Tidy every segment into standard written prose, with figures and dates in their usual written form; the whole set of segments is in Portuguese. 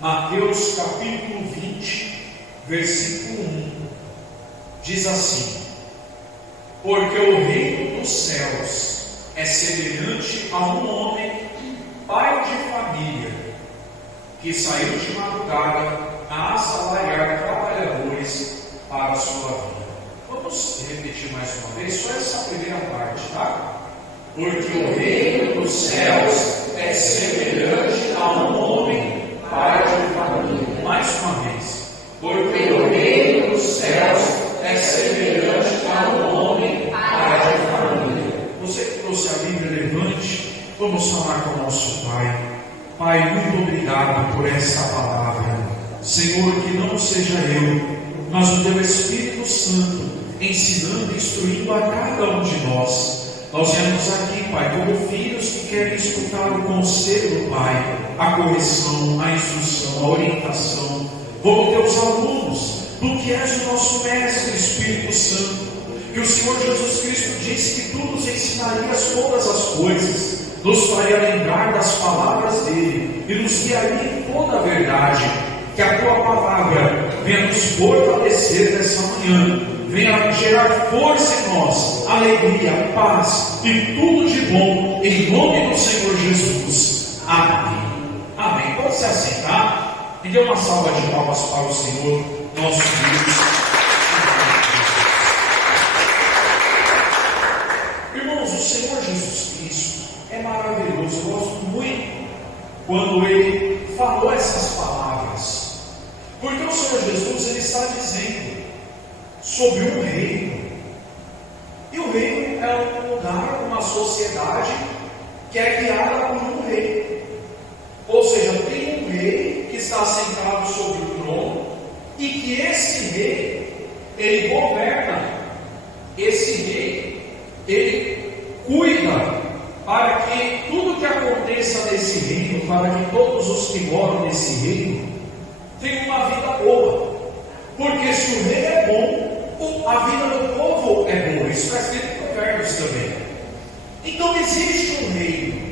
Mateus capítulo 20, versículo 1, diz assim: porque o reino dos céus é semelhante a um homem, pai de família, que saiu de madrugada a assalariar trabalhadores para a sua vida. Vamos repetir mais uma vez, só essa primeira parte, tá? Porque o reino dos céus é semelhante a um homem, pai de família. Mais uma vez. Porque o reino dos céus é semelhante a um homem, pai de família. Você que trouxe a Bíblia, levante. Vamos falar com o nosso Pai. Pai, muito obrigado por essa palavra. Senhor, que não seja eu, mas o Teu Espírito Santo ensinando e instruindo a cada um de nós. Nós viemos aqui, Pai, como filhos que querem escutar o conselho do Pai, a correção, a instrução, a orientação, como Teus alunos, Tu que és o nosso Mestre, Espírito Santo, que o Senhor Jesus Cristo disse que Tu nos ensinarias todas as coisas, nos faria lembrar das palavras dele e nos guiaria em toda a verdade. Que a Tua palavra venha nos fortalecer nessa manhã, venha gerar força em nós, alegria, paz e tudo de bom, em nome do Senhor Jesus. Amém. Amém. Pode se assentar e dê uma salva de palmas para o Senhor, nosso Deus. Irmãos, o Senhor Jesus Cristo é maravilhoso. Eu gosto muito quando Ele falou essas palavras, porque o Senhor Jesus, Ele está dizendo sobre um reino. E o reino é um lugar, uma sociedade que é guiada por um rei. Ou seja, tem um rei que está sentado sobre o trono e que esse rei, ele governa. Esse rei, ele cuida para que tudo que aconteça nesse reino, para que todos os que moram nesse reino tenham uma vida boa. Porque se o rei é bom, a vida do povo é boa. Isso está escrito em Provérbios também. Então existe um reino.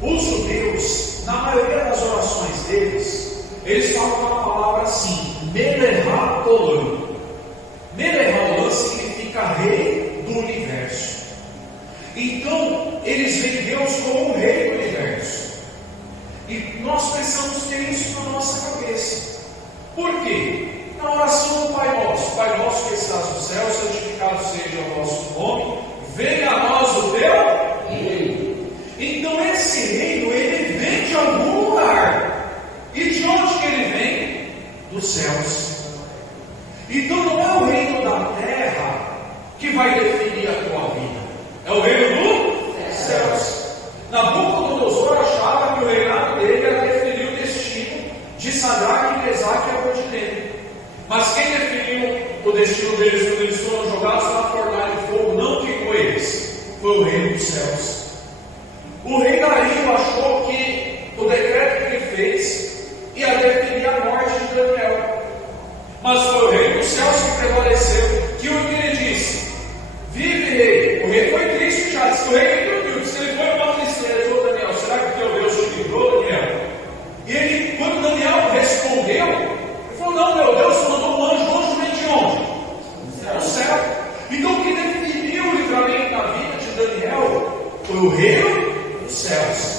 Os judeus, na maioria das orações deles, eles falam uma palavra assim: Melechá Olam. Melechá Olam significa rei do universo. Então eles veem Deus como o rei do universo. E nós precisamos ter isso na nossa cabeça. Por quê? Na oração do Pai Nosso: Pai Nosso que estás no céu, santificado seja o vosso nome, venha a nós o teu reino. Então esse reino, ele vem de algum lugar. E de onde que ele vem? Dos céus. Então não é o reino da terra que vai definir a tua vida, é o reino dos céus. Nabucodonosor achava que o reinado dele era definir o destino de Sadraque, Mesaque e Abednego. Mas quem definiu o destino deles quando eles foram jogados na fornalha de fogo, não queimou eles, foi o reino dos céus. O rei Dario achou que o decreto que ele fez ia definir a morte de Daniel, mas foi o reino dos céus que prevaleceu. Que o que ele disse: vive, rei. O rei foi triste já, disse que o rei dormiu, disse que ele foi uma tristeza. Ele falou: Daniel, será que teu Deus te livrou, Daniel? E ele, quando Daniel respondeu, ele falou: não, meu Deus mandou um anjo vem de onde? Do céu. Então o que definiu o livramento da vida de Daniel foi o reino dos céus.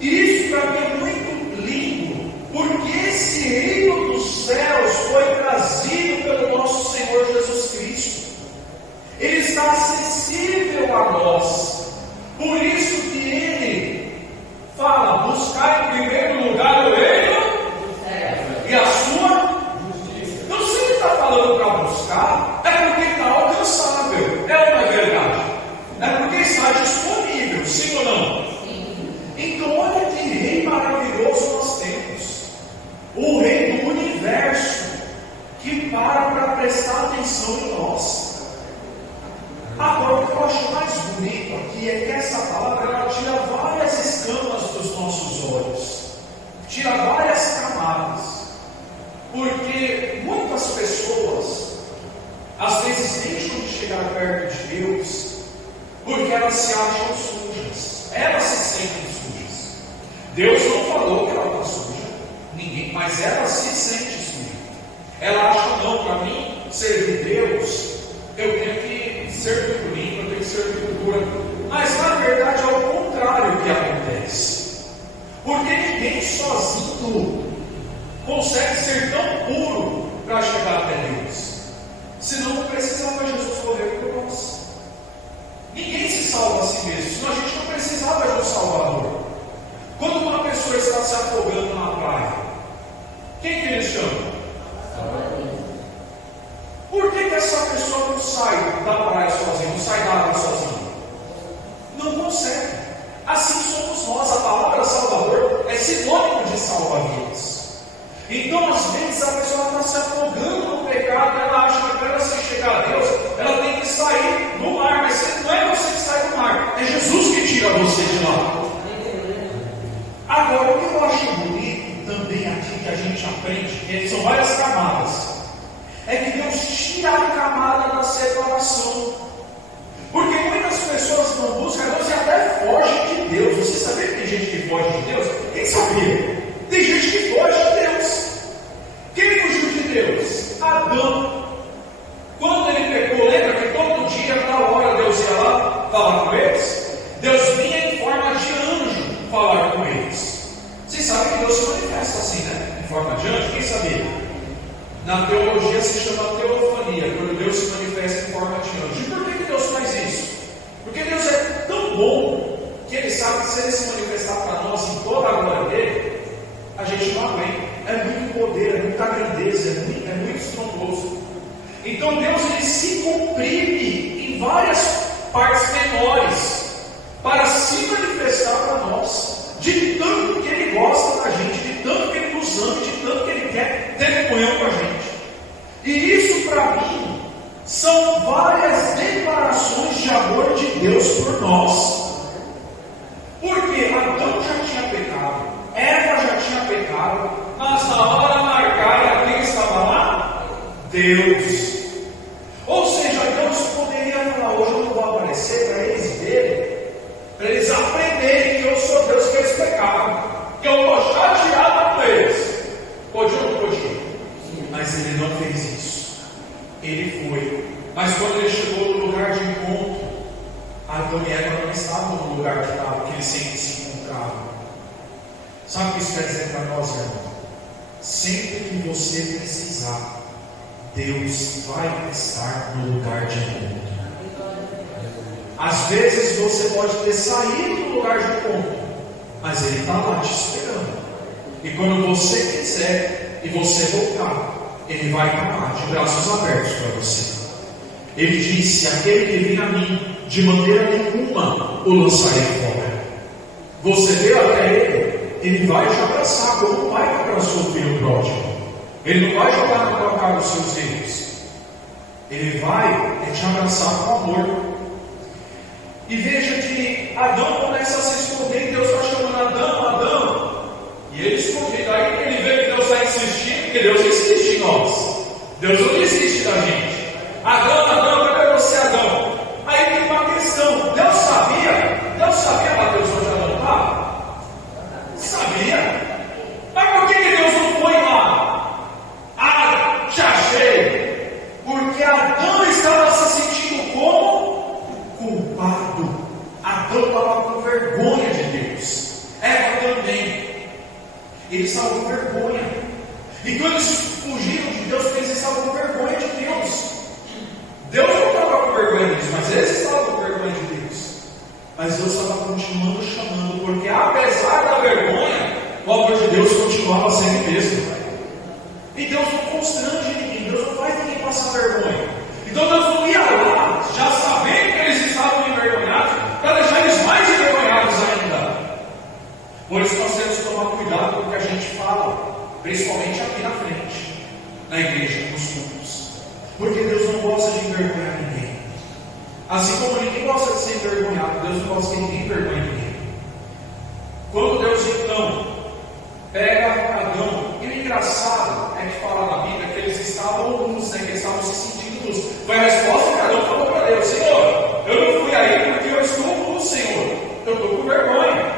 E isso para mim é muito lindo, porque esse reino dos céus foi trazido pelo nosso Senhor Jesus Cristo. Ele está acessível a nós. Por isso que ele fala: buscar em primeiro lugar o reino e a sua justiça. Então se ele está falando para buscar, é porque está alcançável. É ou não é verdade? É porque está disponível, sim ou não? Sim. Então olha que rei maravilhoso nós temos. O rei do universo, que para prestar atenção em nós. Agora, o que eu acho mais bonito aqui é que essa palavra ela tira várias escamas dos nossos olhos, tira várias camadas, porque muitas pessoas às vezes deixam de chegar perto de Deus porque elas se acham sujas, elas se sentem sujas. Deus não falou que ela está suja, ninguém mas ela se sente excluída. Ela acha, não, para mim servir Deus, eu tenho que ser muito limpo, eu tenho que ser muito pura. Mas na verdade é o contrário que acontece. Porque ninguém sozinho consegue ser tão puro para chegar até Deus. Senão não precisava Jesus morrer por nós. Ninguém se salva a si mesmo, senão a gente não precisava de um Salvador. Quando uma pessoa está se afogando na praia, quem que ele chama? Por que essa pessoa não sai da praia sozinha, não sai da água sozinha? Não consegue. Assim somos nós. A palavra Salvador é sinônimo de salva-vidas. Então, às vezes, a pessoa está se afogando no pecado, ela acha que para se chegar a Deus, ela tem que sair do mar, mas não é você que sai do mar, é Jesus que tira você de lá. Agora, o que eu acho bonito também aqui que a gente aprende, que são várias camadas, é que Deus tira a camada da separação. Porque muitas pessoas não buscam Deus e até fogem de Deus. Você sabia que tem gente que foge de Deus? Quem sabia? Tem gente que foge de Deus. Quem fugiu de Deus? Adão. Quando ele pecou, lembra que todo dia, na hora, Deus ia lá falar com eles? Deus vinha em forma de anjo falar com eles. Vocês sabem que Deus se manifesta assim, né? Em forma de anjo? Quem sabia? Na teologia se chama teofania, quando Deus se manifesta em forma de anjo. E por que Deus faz isso? Porque Deus é tão bom que Ele sabe que se Ele se manifestar para nós em toda a glória dele, a gente não aguenta. É muito poder, é muita grandeza, é muito estrondoso. Então Deus ele se comprime em várias partes menores para se manifestar para nós, de tanto que Ele gosta da gente, de tanto que Ele nos ama, de tanto que Ele quer ter comunhão com a gente. E isso para mim são várias declarações de amor de Deus por nós. Porque Adão já tinha pecado, Eva já tinha pecado, mas na hora marcada quem estava lá? Deus. Ou seja, Deus poderia falar, hoje eu não vou aparecer para eles verem, para eles aprenderem que eu sou Deus, que eles pecaram, que eu estou chateado com eles. Podia ou não podia? Mas ele não fez isso. Ele foi. Mas quando ele chegou no lugar de encontro, Adão e Eva não estavam no lugar que eles sempre se encontravam. Sabe o que isso quer dizer para nós, irmão? Sempre que você precisar, Deus vai estar no lugar de encontro. Às vezes você pode ter saído do lugar de encontro, mas Ele está lá te esperando. E quando você quiser e você voltar, Ele vai estar lá de braços abertos para você. Ele disse: aquele que vem a mim, de maneira nenhuma o lançarei fora. Você veio até Ele vai te abraçar como o pai que abraçou o filho pródigo. Ele não vai jogar na tua cara os seus erros. Ele vai te abraçar com amor. E veja que Adão começa a se esconder, e Deus está chamando Adão, Adão. E ele escondido. Aí ele vê que Deus está insistindo, porque Deus insiste em nós. Deus não desiste da gente. Adão, Adão, cadê você, Adão? Aí tem uma questão. Deus sabia, Mateus, onde Adão estava? Sabia. Mas por que Deus não foi lá? Ah, te achei. Porque Adão estava se sentindo como? Culpado. Adão estava com vergonha de Deus. Eva também. Eles estavam com vergonha. Então eles fugiram de Deus porque eles estavam com vergonha de Deus. Deus não estava com vergonha deles, mas eles estavam com vergonha de Deus. Mas Deus estava continuando chamando, porque apesar da vergonha, o amor de Deus continuava sendo mesmo. E Deus não constrange ninguém, Deus não faz ninguém passar vergonha. Então Deus não ia lá, já sabendo que eles estavam envergonhados, para deixar eles mais envergonhados ainda. Por isso nós temos que tomar cuidado com o que a gente fala, principalmente aqui na frente, na igreja, nos cultos. Porque Deus não gosta de envergonhar ninguém. Assim como ninguém gosta de ser envergonhado, Deus não gosta que ninguém envergonhe ninguém. Quando Deus então pega Adão, e o engraçado é que fala na Bíblia que eles estavam nus, né, que eles estavam se sentindo nus. Foi a resposta que Adão falou para Deus: Senhor, eu não fui aí porque eu estou com o Senhor, eu estou com vergonha.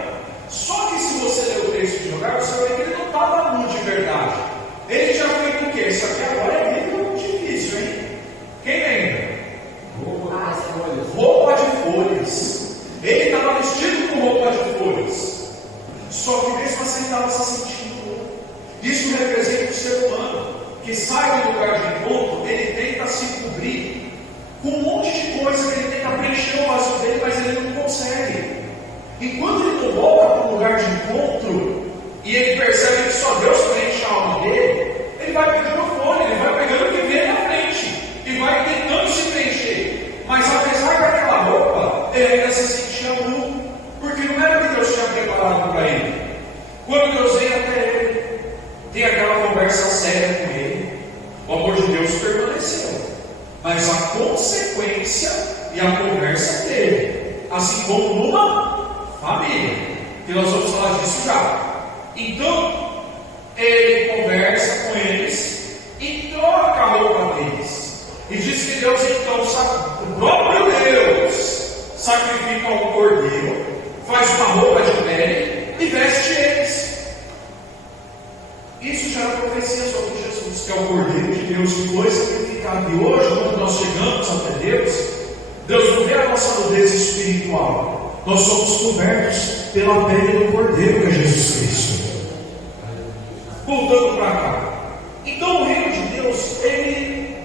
Só que se você ler o texto de Jogar, você vai ver que ele não estava nu de verdade. Isso representa o ser humano, que sai do lugar de encontro, ele tenta se cobrir com um monte de coisa, que ele tenta preencher o vazio dele, mas ele não consegue. Enquanto ele não volta para o lugar de encontro, e ele percebe que só Deus preenche a alma dele, ele vai pegando o fone, ele vai pegando o que vem na frente, e vai tentando se preencher. Mas apesar daquela roupa, ele ainda se sentia nu, porque não era o que Deus tinha preparado para ele. Quando Deus vem até ele, tem aquela conversa séria com ele, o amor de Deus permaneceu, mas a consequência e a conversa teve, assim como numa família, e nós vamos falar disso já. Então, ele conversa com eles e troca a roupa deles, e diz que Deus então, o próprio Deus, sacrifica um cordeiro, faz uma roupa de pele e veste eles. Isso já era profecia sobre Jesus, que é o Cordeiro de Deus que foi sacrificado. E hoje, quando nós chegamos até Deus, Deus não vê a nossa nudez espiritual. Nós somos cobertos pela pele do Cordeiro, que é Jesus Cristo. Voltando para cá. Então, o reino de Deus,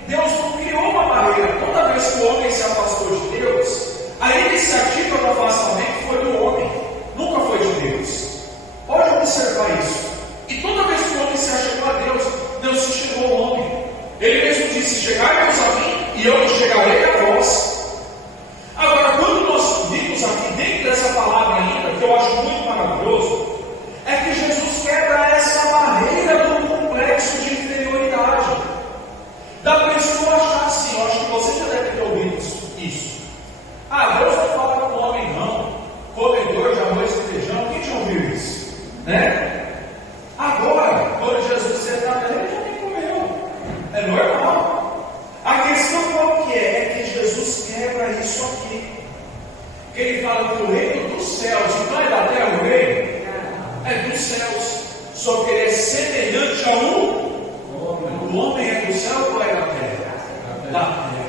Deus não criou uma barreira. Toda vez que o homem se afastou de Deus, a iniciativa do afastamento foi do homem, nunca foi de Deus. Pode observar isso. E toda vez que o homem se achegou a Deus, Deus se chegou ao homem. Ele mesmo disse: chegai-vos a mim, e eu chegarei a vós. Agora, quando nós vimos aqui dentro dessa palavra ainda, que eu acho muito maravilhoso, é que Jesus quebra essa barreira do complexo de inferioridade. Da pessoa achar assim, eu acho que você já deve ter ouvido isso. Deus não fala com o homem não, comedor de arroz e feijão. Quem já ouviu isso? Né? Agora, quando Jesus senta ele já nem comeu. É normal. A questão qual que é? É que Jesus quebra isso aqui. Que ele fala que o reino dos céus, não é da terra o reino? É dos céus. Só que ele é semelhante a o homem é do céu ou é da terra? Da terra.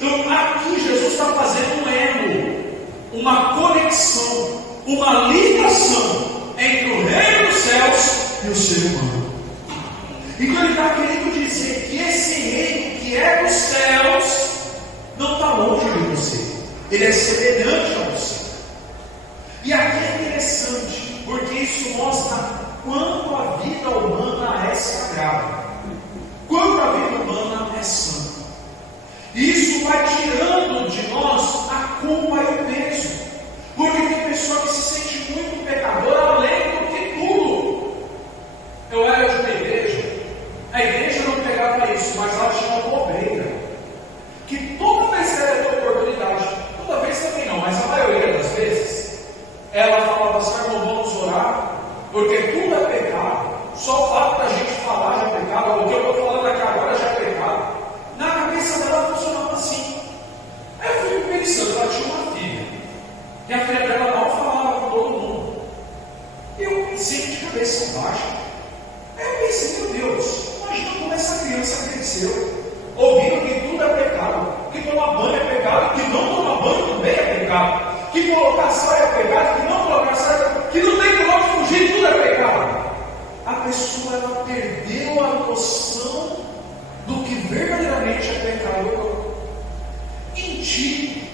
Então aqui Jesus está fazendo um elo, uma conexão, uma ligação entre o reino dos céus e o ser humano. Então ele está querendo dizer que esse reino que é dos céus não está longe de você, ele é semelhante a você. E aqui é interessante, porque isso mostra quanto a vida humana é sagrada, quanto a vida humana é santa. E isso vai tirando de nós a culpa e o peso, porque tem pessoa que se sente muito pecadora além do que tudo. Eu era de uma igreja, a igreja não pegava isso, mas ela tinha uma obreira, que toda vez que ela teve oportunidade, toda vez também não, mas a maioria das vezes, ela falava assim: irmão, vamos orar, porque tudo é pecado, só o fato da gente falar já é pecado, o que eu estou falando aqui agora já é pecado. Na cabeça dela funcionava assim. Aí eu fui pensando, ela tinha uma filha, e a filha dela não falava com todo mundo. Eu pensei de cabeça baixa. Aí eu pensei: meu Deus, imagina como essa criança cresceu, ouvindo que tudo é pecado, que tomar banho é pecado, que não tomar banho também é pecado, que colocar saia é pecado, que não colocar saia é pecado, que não tem que não fugir, tudo é pecado. A pessoa, ela perdeu a noção do que verdadeiramente é pecado em Tito.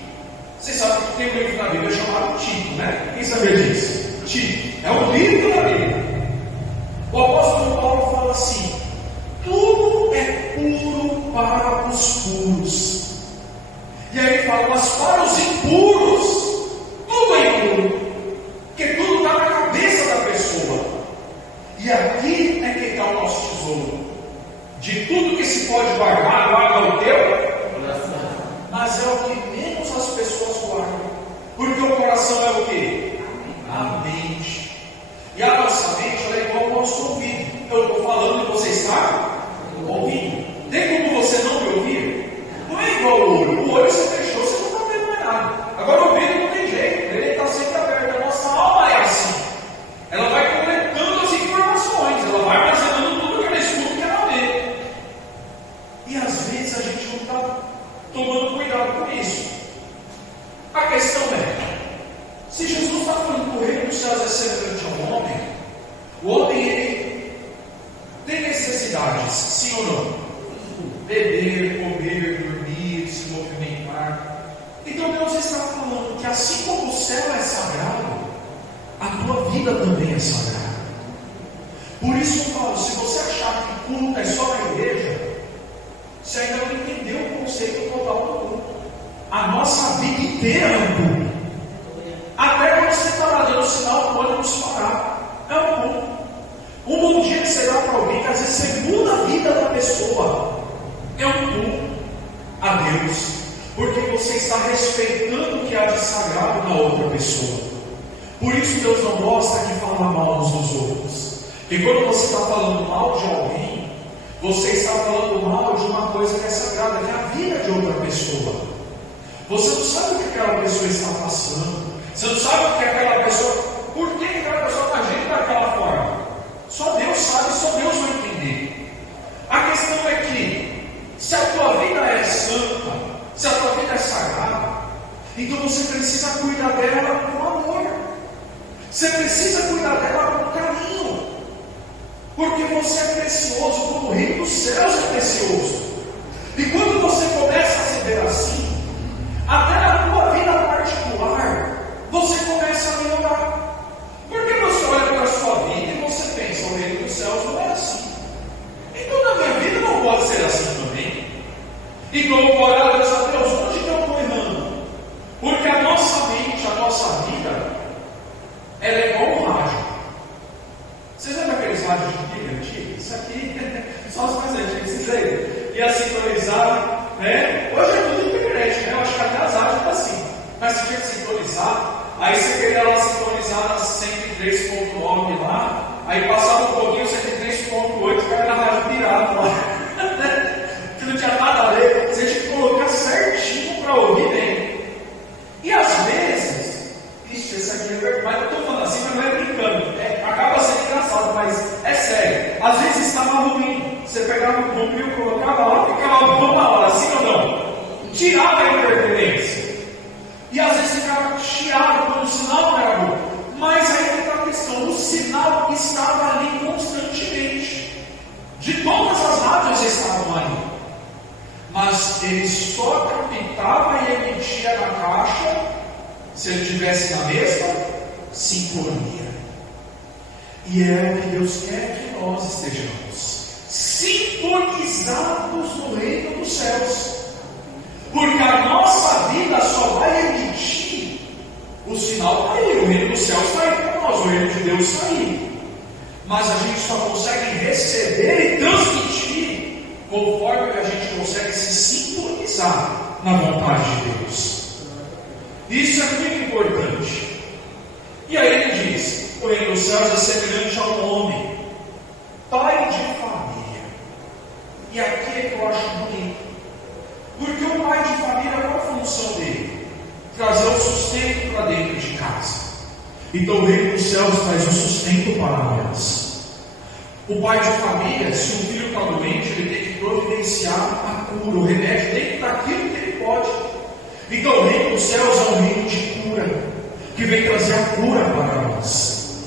Vocês sabem que tem um livro na Bíblia chamado Tito, né? Quem sabia disso? Tito. É um livro da Bíblia. O apóstolo Paulo fala assim: tudo é puro para os puros. E aí ele fala: mas para os impuros, tudo é impuro. Porque tudo está na cabeça da pessoa. E aqui é que está o nosso tesouro. De tudo que se pode guardar, guarda o teu coração. Mas é o que menos as pessoas guardam. Porque o coração é o quê? A mente. E a nossa mente, ela é igual ao nosso ouvido. Eu estou falando e você está ouvindo. Tem como você não me ouvir? Não é igual ao olho. O olho você fechou, você não está vendo mais nada. Agora o ouvido não tem jeito, ele está sempre aberto. A nossa alma é assim. Ela vai coletando as informações, ela vai armazenando tudo que ela escuta, que ela vê. E às vezes a gente não está tomando cuidado com isso. A questão é: se Jesus está falando que o reino dos céus é semelhante ao homem, o homem, ele necessidades, sim ou não? Beber, comer, dormir, se movimentar. Então Deus está falando que assim como o céu é sagrado, a tua vida também é sagrada. Por isso eu falo, se você achar que culto é só na igreja, você ainda não entendeu o conceito total do culto. A nossa vida inteira é um culto. Até quando você está lá dando sinal do ônibus parar, é um culto. Um bom dia que você dá para alguém, que às vezes você muda a vida da pessoa, é um culto a Deus, porque você está respeitando o que há de sagrado na outra pessoa. Por isso Deus não gosta de falar mal uns dos outros. Porque quando você está falando mal de alguém, você está falando mal de uma coisa que é sagrada, que é a vida de outra pessoa. Você não sabe o que aquela pessoa está passando. Você não sabe o que aquela pessoa, por que aquela pessoa está agindo daquela forma. Só Deus sabe, só Deus vai entender. A questão é que, se a tua vida é santa, se a tua vida é sagrada, então você precisa cuidar dela com amor. Você precisa cuidar dela com carinho. Porque você é precioso, como o reino dos céus é precioso. E quando você começa a se ver assim, até na tua vida particular, você começa a melhorar. Porque você olha para a sua vida e você pensa, o reino dos céus não é assim. Então na minha vida não pode ser assim também. Então eu vou orar a Deus, onde que eu estou errando? Porque a nossa mente, a nossa vida, ela é igual um rádio. Vocês lembram aqueles rádios de pilha antigos? Isso aqui, só os mais antigos, vocês aí. Ia sintonizar, né? Hoje é tudo internet, né? Eu acho que até as rádios estão assim. Mas você tinha que sintonizar, aí você queria lá sintonizar na 103.9 lá, aí passava um pouquinho, 103.8, caiu na rádio pirata lá. Que não tinha nada a ver, você tinha que colocar certinho para ouvir bem. E às vezes, isso aqui é verdade, mas eu estou falando assim, mas não é brincando. Acaba sendo engraçado, mas é sério. Às vezes estava ruim. Você pegava o bombril, colocava lá, ficava bom na hora, assim ou não? Tirava a interferência. E às vezes ficava chiado quando o sinal não era bom. Mas aí está a questão: o sinal estava ali constantemente. De todas as rádios estavam ali. Mas ele só captava e emitia na caixa se ele estivesse na mesma sintonia. E é o que Deus quer que nós estejamos sintonizados no reino dos céus. Porque a nossa vida só vai emitir o sinal está aí, o reino dos céus está aí para nós, o reino de Deus está aí. Mas a gente só consegue receber e transmitir conforme a gente consegue se sintonizar na vontade de Deus. Isso é muito importante. E aí ele diz: o reino dos céus é semelhante a um homem, pai de família. E aqui é que eu acho bonito. Porque o pai de família, qual a função dele? Trazer o sustento para dentro de casa. Então o reino dos céus traz o sustento para nós. O pai de família, se o filho está doente, ele tem que providenciar a cura, o remédio dentro daquilo que ele pode. Então o reino dos céus é um reino de cura, que vem trazer a cura para nós.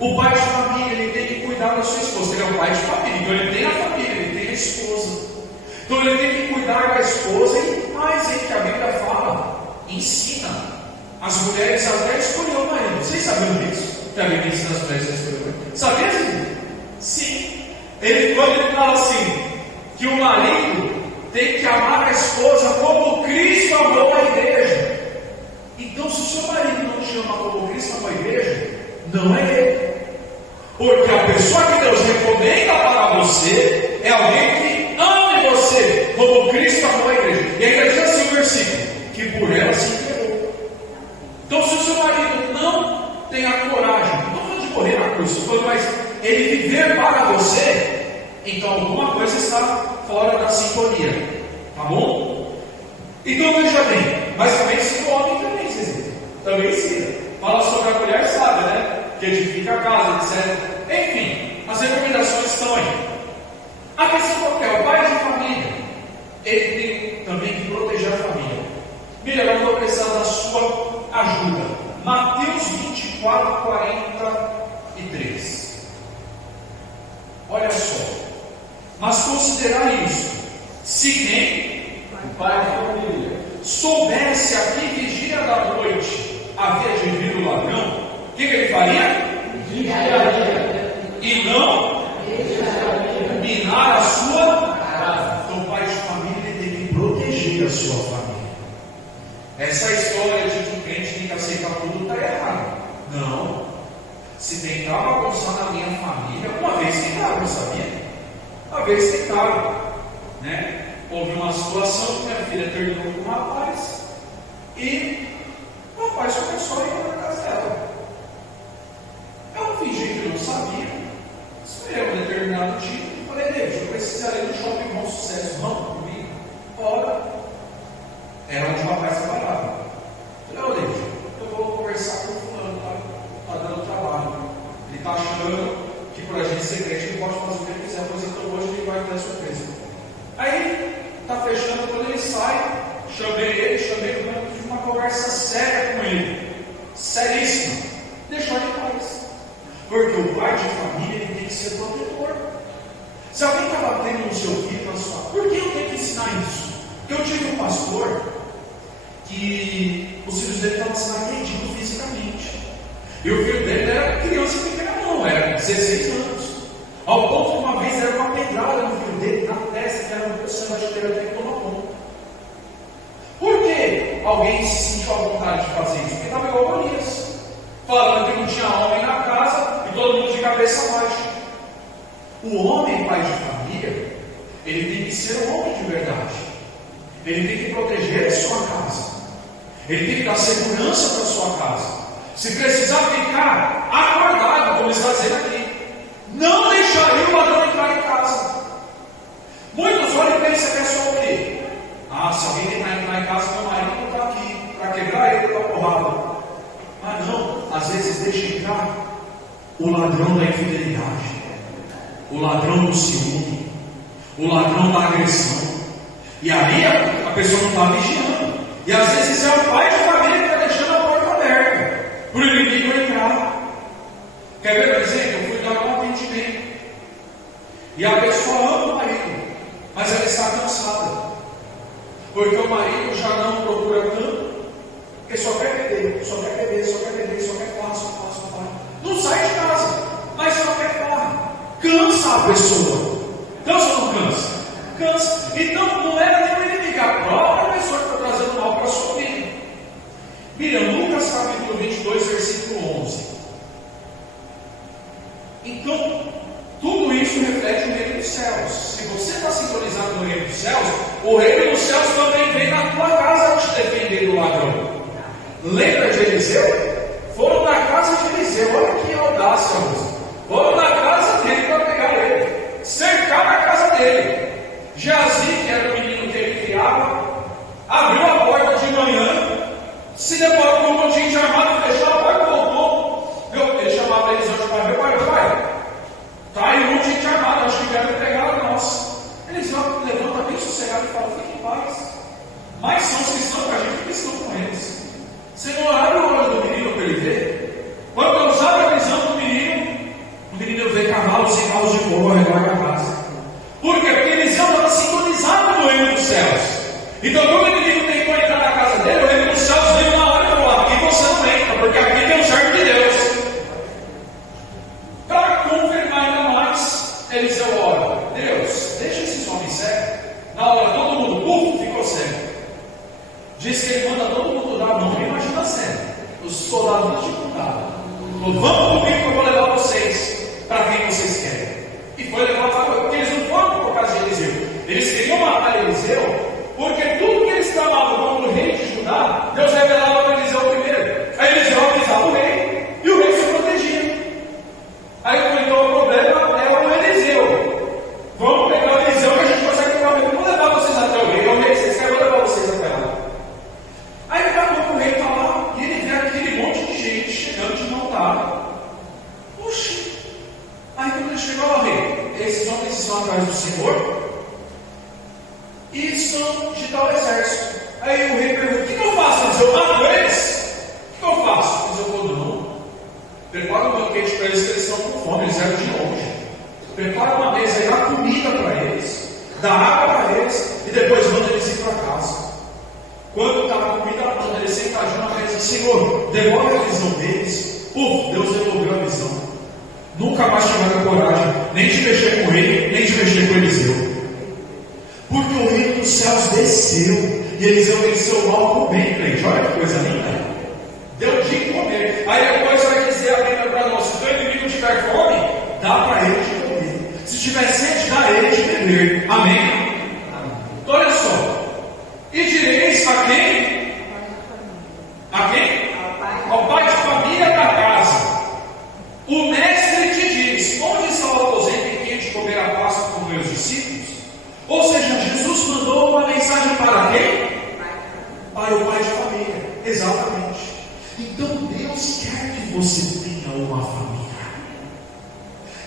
O pai de família, ele tem que cuidar da sua esposa. Ele é o pai de família, então ele tem a família, ele tem a esposa. Então ele tem que cuidar da esposa e mais que a Bíblia fala, ensina. As mulheres até escolheram o marido. Vocês sabiam disso? Que a Bíblia ensina as mulheres a escolher o marido. Sabia disso? Sim. Quando ele fala assim, que o marido tem que amar a esposa como Cristo amou a igreja. Então, se o seu marido não te ama como Cristo amou a igreja, não é ele. Porque a pessoa que Deus recomenda para você é alguém que ame você como Cristo amou a igreja. E ainda diz assim o versículo, que por ela se entregou. Então, se o seu marido não tem a coragem, não estou falando de morrer na cruz, estou falando, mas ele viver para você, então alguma coisa está fora da sintonia, tá bom? Então veja bem, mas também se o homem também ensina, também ensina. Fala sobre a mulher sábia, né? Que edifica a casa, etc. Enfim, as recomendações estão aí. A questão qual é? O pai de família, ele tem também que proteger a família. Mira, eu vou precisar da sua ajuda. Mateus 24, 43. Olha só. Mas considerar isso: se quem, O pai de família, soubesse a que vigília da noite havia de vir o ladrão, o que ele faria? vigiaria, E não minar a sua casa. Então o pai de família tem que proteger a sua família. Essa história de que o crente tem que aceitar tudo está errado. Não. Se tentaram bagunçar na minha família, uma vez tentaram, sabia? Uma vez tentaram, né? Houve uma situação que minha filha terminou com um rapaz e o rapaz começou a ir na casa dela. Eu fingi que não sabia. Esperei um determinado dia e falei: Deus, eu precisaria do shopping Bom Sucesso, vamos comigo? Ora, era onde o rapaz trabalhava. Falei: ô Deus, eu vou conversar com o fulano, tá dando trabalho. Ele está achando que por a gente ser crente ele pode fazer o que ele quiser, pois então hoje ele vai ter surpresa. Aí, está fechando, quando ele sai, chamei o tive uma conversa séria com ele, seríssima, deixou ele em paz. Porque o pai de família ele tem que ser protetor. Se alguém está batendo no seu filho, na sua, por que eu tenho que ensinar isso? Porque eu tive um pastor que os filhos dele estavam sendo agredidos fisicamente. E o filho dele era criança pequena, não, era 16 anos. Ao ponto que uma vez era uma pedrada no filho dele, na testa, que era um sangue, acho que ele até tomou conta. Por que alguém se sentiu à vontade de fazer isso? Porque estava igual a Golias, falando que não tinha homem na casa e todo mundo de cabeça baixa. O homem, pai de família, ele tem que ser um homem de verdade. Ele tem que proteger a sua casa. Ele tem que dar segurança para a sua casa. Se precisar ficar acordado, como está dizendo aqui, não deixaria o ladrão entrar em casa. Muitos olham e pensam que é só o quê? Se alguém tentar entrar em casa, meu marido não está aqui para quebrar ele com a porrada. Mas não, às vezes deixa entrar o ladrão da infidelidade, o ladrão do ciúme, o ladrão da agressão. E aí a pessoa não está vigiando. E às vezes é o pai de família que está deixando a porta aberta para o inimigo entrar. Quer ver, por exemplo, eu fui dar um atendimento e a pessoa ama o marido, mas ela está cansada, porque o marido já não procura tanto, porque só quer beber, só quer beber, só quer beber, só quer falar, só fala. Não sai de casa, mas só quer falar. Cansa a pessoa. Cansa ou não cansa? Cansa. Então não era nem o inimigo, a própria pessoa que está trazendo mal para a sua vida. Miriam, Lucas capítulo 22, versículo 11. Então, tudo isso reflete o reino dos céus. Se você está sintonizado no reino dos céus, o reino dos céus também vem na tua casa te defender do ladrão. Lembra de Eliseu? Foram na casa de Eliseu, olha que audácia, moça. Foram na casa dele para pegar ele, cercaram a casa dele. Geazi, que era o menino que ele criava, abriu a porta de manhã, se deparou com um monte de gente armado, fechou a porta e voltou. Ele chamava Eliseu de pai, meu pai, tá aí um monte de gente armada, acho que quero pegar a nossa. Eliseu levanta bem sossegado e fala: fique em paz. Mas são os que estão com a gente que estão com eles. Você não abre o olho do menino para ele ver? Quando Deus abre a visão do menino vê cavalos e cavalos de fogo ao redor da casa. Por quê? Porque Eliseu estava sintonizado no reino dos céus. Então, quando o inimigo tentou entrar na casa dele, o reino dos céus veio na hora e falou: aqui você não entra, porque aqui tem um servo de Deus. Para confirmar ainda mais, Eliseu ora: Deus, deixa esses homens cegos. Na hora, todo mundo, ficou cego. Diz que ele manda todo mundo dar a mão, imagina cego. Os soldados de condado. Vamos comigo que eu vou levar vocês para quem vocês querem. E foi levar para porque eles não foram por causa de Eliseu. Eles queriam matar Eliseu, porque tudo que eles clamavam como rei de Judá, Deus revelava para Eliseu primeiro. Aí Eliseu avisava o rei, e o rei se protegia. Aí então o problema é o Eliseu. Vamos pegar o Eliseu que a gente consegue levar. Vamos levar vocês até o rei. O rei, vocês querem levar vocês até lá. Aí daqui a pouco o rei está lá e ele vê aquele monte de gente chegando de montada. Puxa! Aí quando ele chegou ao rei, esses homens estão atrás do Senhor e são de tal exército. Aí o rei pergunta: o que eu faço? Eu mato eles? O que eu faço? Mas eu vou: não. Prepara um banquete para eles, que eles estão com fome, eles eram de longe. Prepara uma mesa e dá comida para eles. dá água para eles e depois manda eles ir para casa. Quando estava a comida pronta, eles sentadinhos na mesa, Senhor, devolve a visão deles. Deus devolveu a visão. Nunca mais tiveram coragem nem de mexer com ele, nem de mexer com Eliseu. Porque o reino dos céus desceu e Eliseu venceu o mal com o bem, gente. Olha que coisa linda. Deu de comer. Aí depois vai dizer a Bíblia para nós: se o teu inimigo tiver fome, dá para ele de comer. Se tiver sede, dá a ele de beber. Amém? Então, olha só. E direis a quem? A quem? Ao pai de família da casa. O mestre te diz: onde está o aposento em que hei de comer a Páscoa com meus discípulos? Ou seja, Jesus mandou uma mensagem para quem? Para o pai de família. Exatamente. Então Deus quer que você tenha uma família.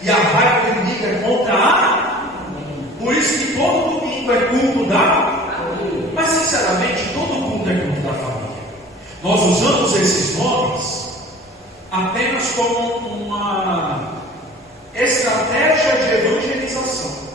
E a raiva do inimigo é contra a. Por isso que todo domingo é culto da. Mas sinceramente, todo culto é culto da família. Nós usamos esses nomes apenas como uma estratégia de evangelização.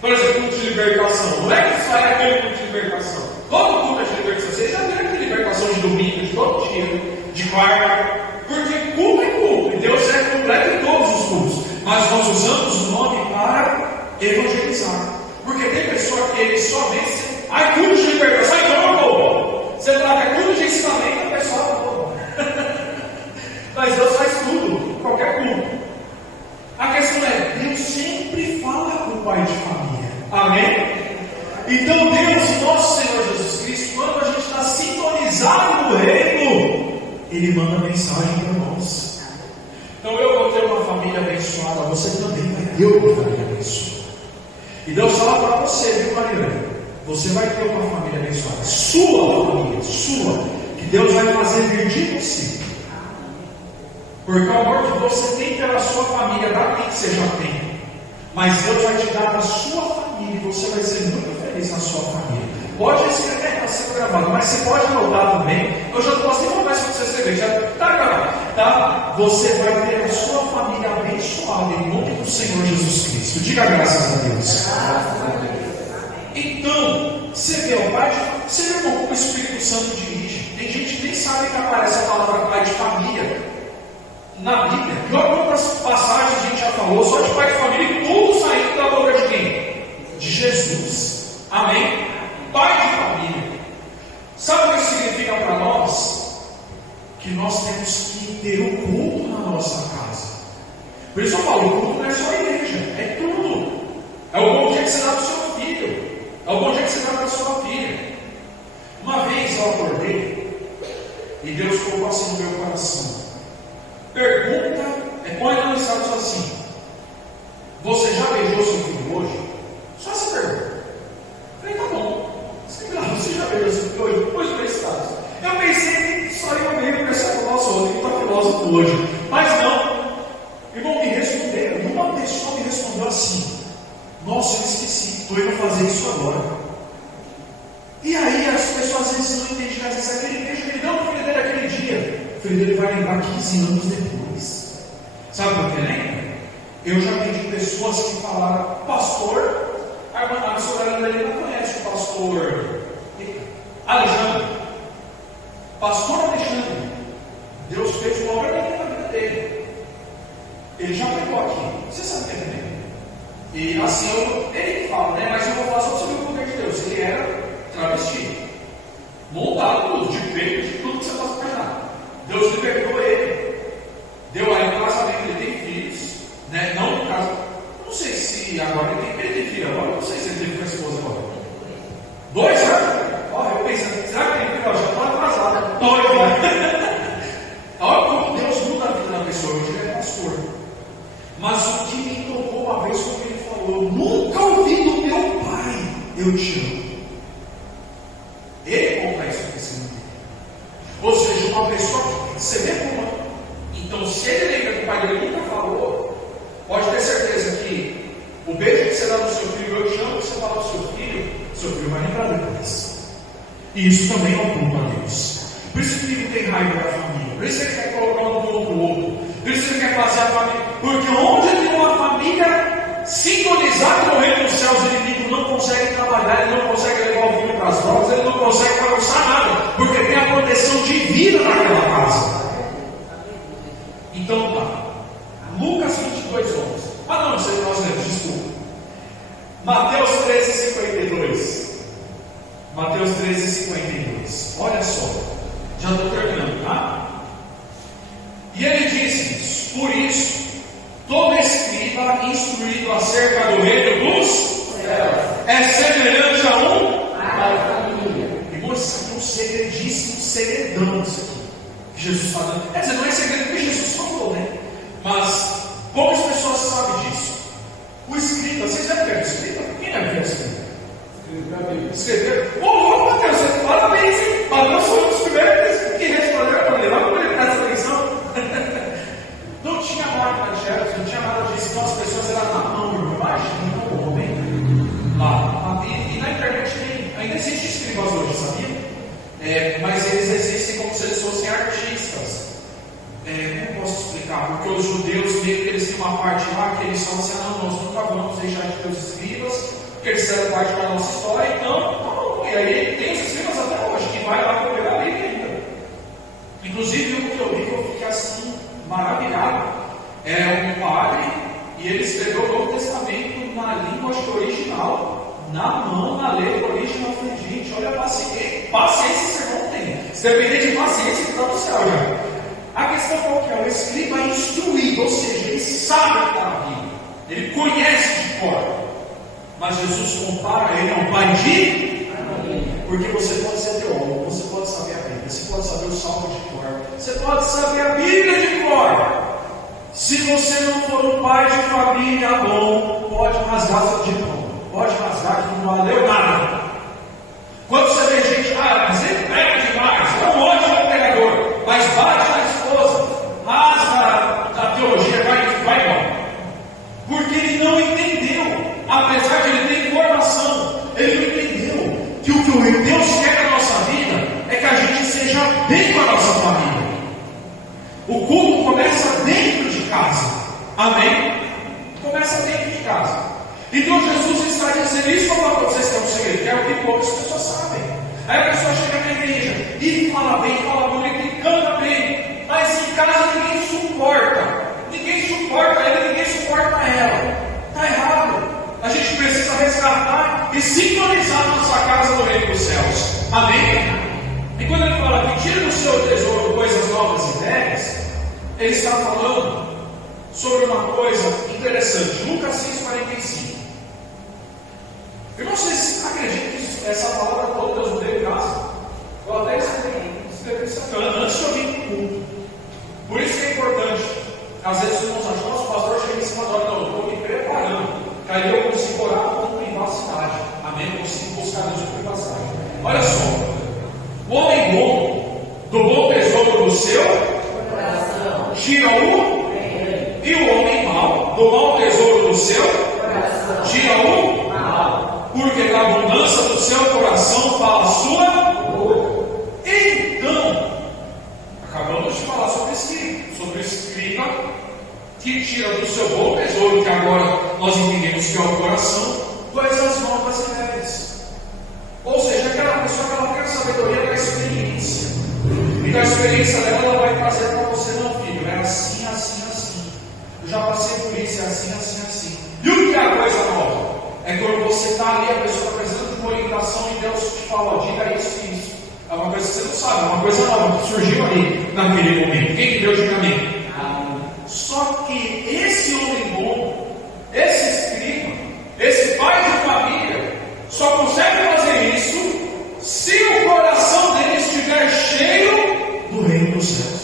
Por exemplo, culto de libertação. Não é que sai aquele culto de libertação. Todo culto é de libertação. Vocês já viram que libertação de domingo, de todo dia, de quarta. Porque culto é culto. E Deus é completo em todos os cultos. Mas nós usamos o nome para evangelizar. Porque tem pessoa que ele só vence. Ai, culto de libertação, então eu vou. Você trata culto de ensinamento, a pessoa não vou. Mas Deus faz tudo, qualquer culto. A questão é, Deus sempre fala com o pai de família. Amém? Então Deus, nosso Senhor Jesus Cristo, quando a gente está sintonizado no reino, Ele manda mensagem para nós. Então eu vou ter uma família abençoada, você também vai ter uma família abençoada. E Deus fala para você, viu, Mariana? Você vai ter uma família abençoada. Sua família, sua. Que Deus vai fazer vir de você. Porque o amor que você tem pela sua família, dá bem que você já tem. Mas Deus vai te dar da sua família e você vai ser muito feliz na sua família. Pode escrever, está sendo gravado, mas você pode anotar também. Eu já não posso nem falar isso para você escrever, já está gravado. Tá? Você vai ter a sua família abençoada em nome do Senhor Jesus Cristo. Diga graças a Deus. Então, você vê o pai de, você vê como o Espírito Santo dirige. Tem gente que nem sabe que aparece a palavra pai de família na Bíblia. Em algumas passagens a gente já falou só de pai de família e tudo saindo da boca de quem? De Jesus. Amém? Pai de família. Sabe o que isso significa para nós? Que nós temos que ter o culto na nossa casa. Por isso eu falo, o culto não é só a igreja, é tudo. É o bom dia que você dá para o seu filho. É o bom dia que você dá para a sua filha. Uma vez eu acordei e Deus colocou assim no meu coração. Pergunta, põe na mensagem assim: você já beijou seu filho hoje? Só essa pergunta. Eu falei, tá bom. Você já beijou seu filho hoje? Pois não é estado. Eu pensei que só eu mesmo pensar com o nosso outro, que está filósofo hoje. Mas não. Irmão, me responderam. E uma pessoa me respondeu assim: nossa, eu esqueci, estou indo fazer isso agora. E aí as pessoas às vezes não entendem, às vezes aquele beijo que ele deu no filho dele aquele dia, o filho dele vai lembrar 15 anos depois. Sabe por que lembra? Eu já vi de pessoas que falaram, pastor, a missionária dele não conhece o pastor Alexandre. Pastor Alexandre, Deus fez uma obra na vida dele. Ele já pegou aqui. Você sabe o que é, né? E assim, ele fala, né? Mas eu vou falar só para você ver o poder de Deus. Ele era travesti, montado tudo, de peito, de tudo que você possa imaginar. Deus libertou ele, deu a ele um casamento, ele tem filhos, né? Não no caso, não sei se agora ele tem filho agora, não sei se ele teve com a esposa agora. 2 anos? Olha, eu pensando, será que ele tem filho? Já está atrasado, 2, né? Olha como Deus muda a vida da pessoa. Hoje ele é pastor. Mas o que me tocou uma vez foi que ele falou: nunca ouvi do meu pai, eu te amo. Ele conta isso aqui, você não tem. Ou seja, uma pessoa que você vê como. Então, se ele lembra que o pai dele nunca falou, pode ter certeza que o beijo que você dá no seu filho, eu te amo, que você fala para o seu filho vai lembrar depois. E isso também é um culto a Deus. Por isso que ele tem raiva da família. Por isso que ele quer colocar um contra o outro. Por isso que ele quer fazer a família. Porque onde tem uma família sintonizada no reino dos céus, o inimigo não consegue consegue bagunçar nada, porque tem a proteção divina naquela casa. Então tá. Lucas 22, 11. Não sei nós lemos, desculpa. Mateus 13, 52. Mateus 13, 52. Olha só. Já estou terminando, tá? E ele disse: por isso, todo escriba instruído acerca do reino dos céus é semelhante a família. Irmão, isso aqui é um segredíssimo segredão, isso aqui que Jesus está dando. Quer dizer, não é segredo que Jesus falou, né? Mas poucas pessoas sabem disso. O escriba, vocês já viram escriba? Quem é que é escriba? Escrever. Ô, Mateus, você parabéns, hein? Mateus foi um dos primeiros que respondeu para ele. Olha como ele presta atenção. Não tinha máquina de xerox, não tinha nada disso. Então as pessoas eram na mão, irmão. Imagina o homem lá. E na internet ainda existe escribas hoje, sabia? Mas eles existem como se eles fossem artistas. Como posso explicar? Porque os judeus meio que eles têm uma parte lá que eles falam assim: não, nós nunca vamos deixar de ter os escribas, porque eles fizeram parte da nossa história, então, e aí tem os escribas até hoje, que vai lá copiar a Bíblia ainda. Inclusive, o que eu li, que eu fiquei assim, maravilhado, é um padre, e ele escreveu o Novo Testamento na língua original, na mão, na letra original. Eu falei: gente, olha a paciência esse irmão tem. Se depender de paciência, ele está no céu já. A questão qual que é? O escriba é instruído, ou seja, ele sabe o que está na Bíblia, ele conhece de cor. Mas Jesus compara ele a um pai de... Porque você pode ser teólogo, você pode saber a Bíblia, você pode saber o Salmo de cor, você pode saber a Bíblia de cor. Se você não for um pai de família bom, pode rasgar seu diploma, pode rasgar que não valeu nada. Quando você vê gente, mas ele prega demais, é um ótimo pregador, mas bate na esposa, rasga a teologia, vai embora. Porque ele não entendeu, apesar de ele ter informação, ele não entendeu que o que Deus quer na nossa vida é que a gente seja bem com a nossa família. O culto começa dentro de casa, amém? Começa dentro de casa. Então Jesus está dizendo isso para vocês, que é um segredo, que é o que poucas pessoas sabem. Aí a pessoa chega na igreja e fala bem, fala bonito, e canta bem, mas em casa ninguém suporta ele, ninguém suporta ela. Está errado. A gente precisa resgatar e sintonizar nossa casa no reino dos céus, amém? E quando ele fala que tira do seu tesouro coisas novas e velhas, ele está falando sobre uma coisa interessante. Lucas 6,45. Irmão, vocês acreditam que essa palavra toda Deus não deu em casa? Eu até escrevi isso antes de eu vir para o mundo. Por isso que é importante. Às vezes os irmãos acham: nosso pastor chega em cima da hora, não, eu estou me preparando, que aí eu consigo orar com privacidade. Amém? Eu consigo buscar Deus com privacidade. Olha só, o homem bom, do bom tesouro do seu coração, tira o, e o homem mau, do mau tesouro do seu coração, tira o mal, porque da abundância do seu coração fala a sua boca. Então, acabamos de falar sobre o escriba que tira do seu bom tesouro, que agora nós entendemos que é o coração, coisas novas e velhas. Ou seja, aquela pessoa que ela quer sabedoria da experiência, e da experiência dela ela vai trazer para você: não, filho, é assim, assim, assim. Eu já passei por isso, é assim, assim, assim. E o que é a coisa nova? É quando você está ali, a pessoa está precisando de uma orientação e Deus te fala: diga isso e isso. É uma coisa que você não sabe, é uma coisa nova que surgiu ali naquele momento. Quem que Deus diga amém? Só que esse homem bom, esse escriba, esse pai de família, só consegue fazer isso se o coração dele estiver cheio do reino dos céus.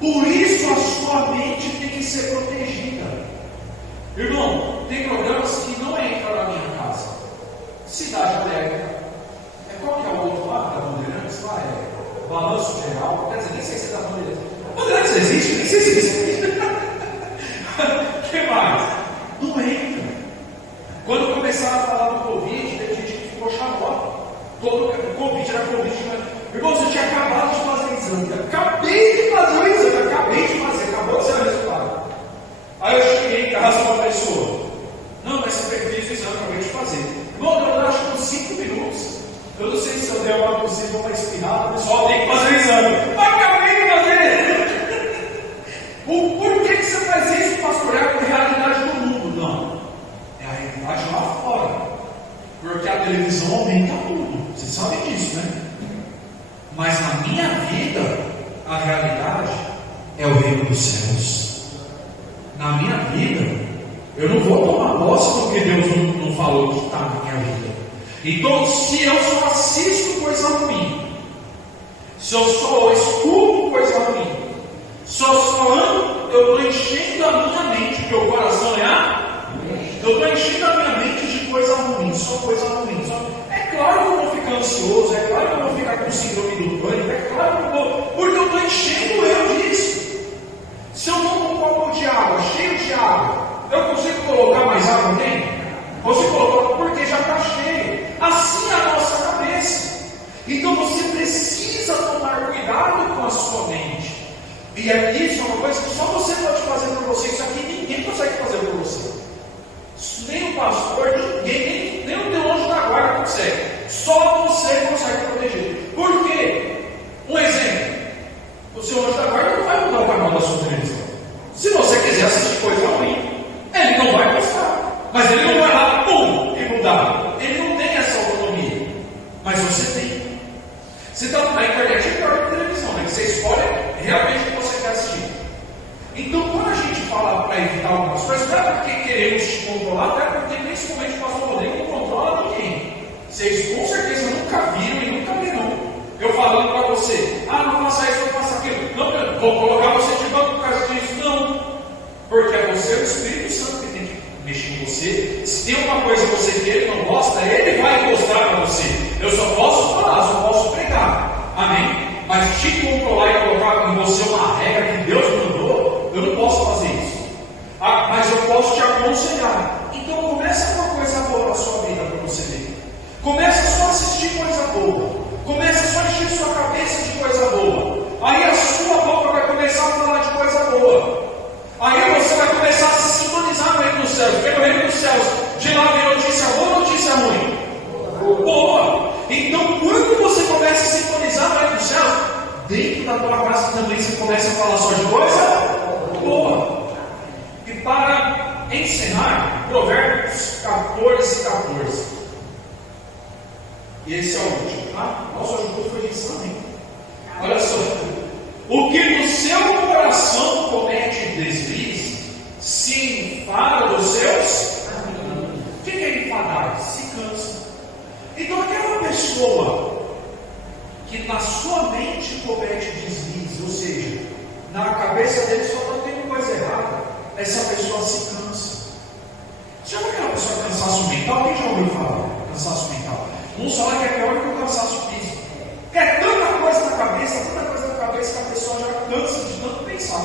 Por isso a sua mente tem que ser protegida. Irmão, tem programas que não entram na minha casa. Cidade Alegre. Qual que é o outro lá da Bandeirantes? Lá é Balanço Geral. Quer dizer, nem sei se é da Bandeirantes. Bandeirantes existe? Nem sei se existe. O que mais? Não entra. Quando começaram a falar do Covid, teve gente que ficou chamada. Todo o Covid era Covid. Irmão, você tinha acabado de fazer o exame. Acabei de fazer o exame. Acabou de ser o resultado. Aí eu cheguei em casa com uma pessoa: não, mas você fez o exame, acabei de fazer. Irmão, eu acho que uns 5 minutos. Eu não sei se eu der uma possível uma espirrada, o pessoal tem que fazer o exame. Acabei de fazer! Por que você faz isso, pastor? É a realidade do mundo? Não. É a realidade lá fora. Porque a televisão aumenta tudo. Vocês sabem disso, né? Mas na minha vida, a realidade é o reino dos céus. Na minha vida, eu não vou tomar posse do que Deus não falou que está na minha vida. Então, se eu só assisto coisa ruim, se eu só escuto coisa ruim, só ando, eu estou enchendo a minha mente, porque o coração eu estou enchendo a minha mente de coisa ruim, só coisa ruim. É claro que eu vou ficar ansioso, é claro que eu vou ficar com síndrome do pânico, é claro que eu vou, porque eu estou enchendo eu disso. Se eu tomo um copo de água, cheio de água, eu consigo colocar mais água dentro? Consigo colocar porque já está cheio. Assim é a nossa cabeça. Então você precisa tomar cuidado com a sua mente. E isso é uma coisa que só você pode fazer por você. Isso aqui ninguém consegue fazer por você. Nem o pastor, ninguém, nem o teu anjo da guarda consegue. Só você consegue proteger. Por quê? Um exemplo. O seu anjo da guarda não vai mudar o canal da sua televisão. Se você quiser assistir coisa ruim, ele não vai gostar. Mas ele não vai lá, pum, e mudar. Ele não tem essa autonomia. Mas você tem. Você está na internet e pior que televisão, né? Você escolhe realmente o que você quer assistir. Então, quando a gente fala para evitar algumas coisas, não é porque queremos te controlar, até porque principalmente o pastor Rodrigo não controla ninguém. Vocês com certeza nunca viram e nunca verão eu falando para você: ah, não faça isso, não faça aquilo. Não, vou colocar você de banco por causa disso. Não. Porque é você, o Espírito Santo, que tem que mexer em você. Se tem uma coisa que você quer e não gosta, ele vai mostrar para você. Eu só posso falar, só posso pregar. Amém? Mas te controlar e colocar em você uma regra que Deus mandou, eu não posso fazer isso. Ah, mas eu posso te aconselhar. Então começa com uma coisa boa na sua vida para você ver. Começa só a assistir coisa boa. Começa só a encher sua cabeça de coisa boa. Aí a sua boca vai começar a falar de coisa boa. Aí você vai começar a se sintonizar no reino dos céus. Porque no reino dos céus, de lá vem notícia boa ou notícia ruim? Boa. Então quando você começa a se sintonizar no reino dos céus, dentro da tua casa também você começa a falar só de coisa boa. E para encerrar, Provérbios 14:14. E esse é o último, tá? Nossa, hoje o foi isso também. Olha só. O que no seu coração comete deslize, se enfada dos seus amigos. O que é enfadar? Se cansa. Então aquela pessoa que na sua mente comete deslize, ou seja, na cabeça dele só está tendo coisa errada, essa pessoa se cansa. Já viu aquela pessoa com cansaço mental? Quem já ouviu falar? Cansaço mental. Uns falam que é pior que o cansaço físico. Porque é tanta coisa na cabeça que a pessoa já cansa de tanto pensar.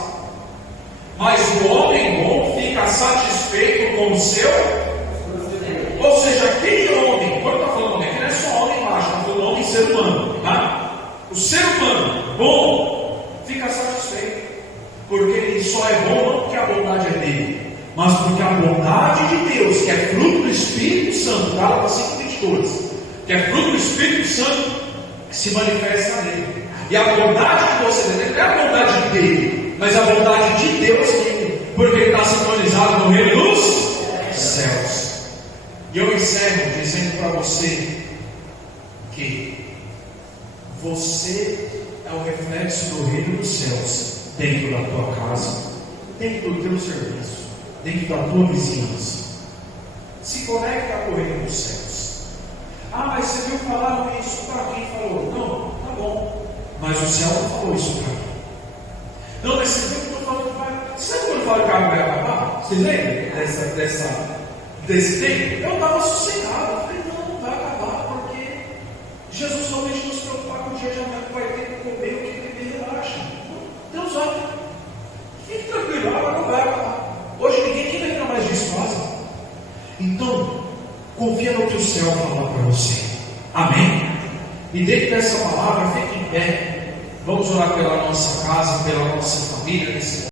Mas o homem bom fica satisfeito com o seu. Ou seja, aquele homem, quando está falando homem, que não é só homem macho, está falando homem ser humano. Tá? O ser humano bom fica satisfeito. Porque ele só é bom não porque a bondade é dele, mas porque a bondade de Deus, que é fruto do Espírito Santo, Gálatas 5:22, que é fruto do Espírito Santo, que se manifesta nele. E a bondade que você tem não é a bondade dele, mas a bondade de Deus nele, porque ele está sintonizado no reino dos céus. E eu encerro dizendo para você que você é o reflexo do reino dos céus dentro da tua casa, dentro do teu serviço, dentro da tua vizinhança. Se conecta com o reino dos céus. Ah, mas você viu falar isso para quem falou? Não, tá bom. Mas o céu não falou isso para mim. Não, mas você viu que eu estou falando que vai. Você sabe quando eu falo que a água vai acabar? Você lembra desse tempo? Eu estava sossegado. Eu falei, não vai acabar, porque Jesus não deixa nos preocupar com o dia de amanhã, que vai ter que comer o que beber, relaxa. Deus olha. Fique tranquilo, a água não vai acabar. Hoje ninguém lembra mais disso, quase. Então, confia no que o céu falar para você. Amém? E dentro dessa palavra, fique em pé. Vamos orar pela nossa casa, pela nossa família nesse momento.